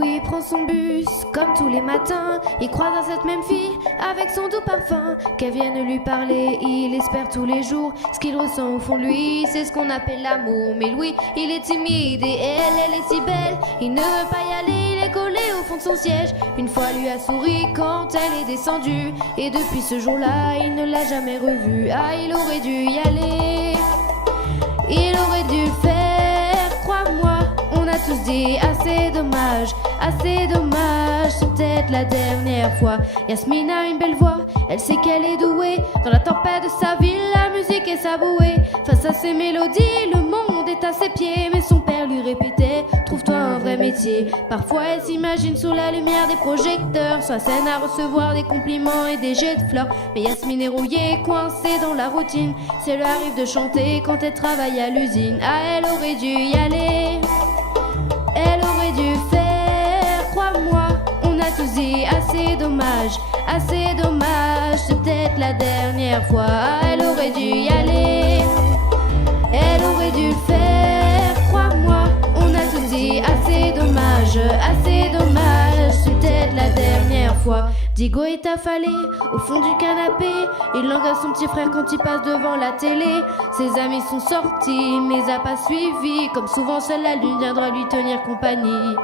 Louis prend son bus comme tous les matins. Il croise à cette même fille avec son doux parfum. Qu'elle vienne lui parler, il espère tous les jours. Ce qu'il ressent au fond de lui, c'est ce qu'on appelle l'amour. Mais Louis, il est timide et elle est si belle. Il ne veut pas y aller, il est collé au fond de son siège. Une fois lui a souri quand elle est descendue. Et depuis ce jour-là, il ne l'a jamais revue. Ah, il aurait dû y aller, il aurait dû le faire, crois-moi. On a tous dit assez dommage, c'est peut-être la dernière fois. Yasmine a une belle voix, elle sait qu'elle est douée. Dans la tempête de sa ville, la musique est sa bouée. Face à ses mélodies, le monde est à ses pieds. Mais son père lui répétait, trouve-toi un vrai métier. Parfois elle s'imagine sous la lumière des projecteurs, sur la scène à recevoir des compliments et des jets de fleurs. Mais Yasmine est rouillée, coincée dans la routine. Ça lui arrive de chanter quand elle travaille à l'usine. Ah, elle aurait dû y aller, elle aurait dû faire, crois-moi. On a tous dit assez dommage, c'est peut-être la dernière fois. Ah, elle aurait dû y aller, elle aurait dû le faire, crois-moi. On a tous dit assez dommage, c'est peut-être la dernière fois. Diego est affalé au fond du canapé. Il engueule son petit frère quand il passe devant la télé. Ses amis sont sortis, mais a pas suivi. Comme souvent, seule la lune viendra lui tenir compagnie.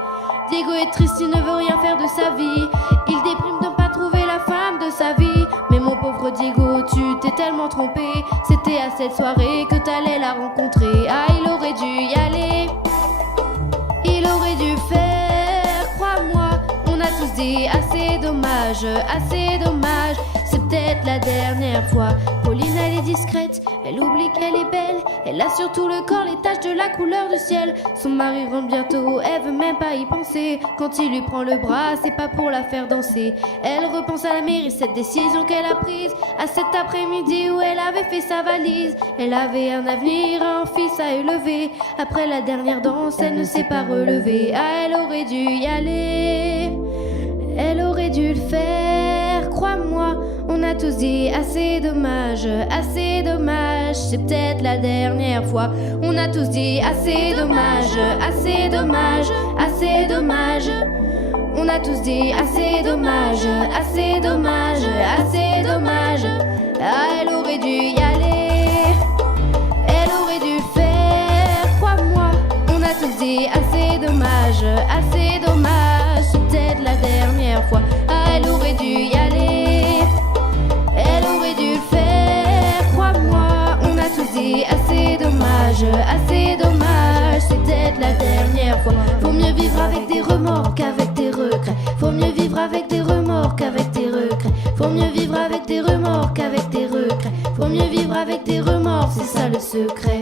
Diego est triste, il ne veut rien faire de sa vie. Il déprime de ne pas trouver la femme de sa vie. Mais mon pauvre Diego, tu t'es tellement trompé. C'était à cette soirée que t'allais la rencontrer. Ah, il aurait dû y aller, il aurait dû faire, crois-moi. On a tous dit assez dommage, c'est peut-être la dernière fois. Pauline, elle est discrète, elle oublie qu'elle est belle. Elle a sur tout le corps les taches de la couleur du ciel. Son mari rentre bientôt, elle veut même pas y penser. Quand il lui prend le bras, c'est pas pour la faire danser. Elle repense à la mairie, cette décision qu'elle a prise, à cet après-midi où elle avait fait sa valise. Elle avait un avenir, un fils à élever. Après la dernière danse, elle ne s'est pas relevée. Ah, elle aurait dû y aller, elle aurait dû le faire, crois-moi. On a tous dit assez dommage, c'est peut-être la dernière fois. On a tous dit assez dommage, on a tous dit assez dommage. Ah, elle aurait dû y aller, elle aurait dû le faire, crois-moi. On a tous dit assez dommage, c'est peut-être la dernière fois. Ah, elle aurait dû y aller, elle aurait dû le faire, crois-moi. On a tous dit assez dommage, c'est peut-être la dernière fois. Faut mieux vivre avec des remords qu'avec des regrets. Faut mieux vivre avec des remords qu'avec des regrets. Faut mieux vivre avec des remords qu'avec des regrets. Faut mieux vivre avec des remords, c'est ça le secret.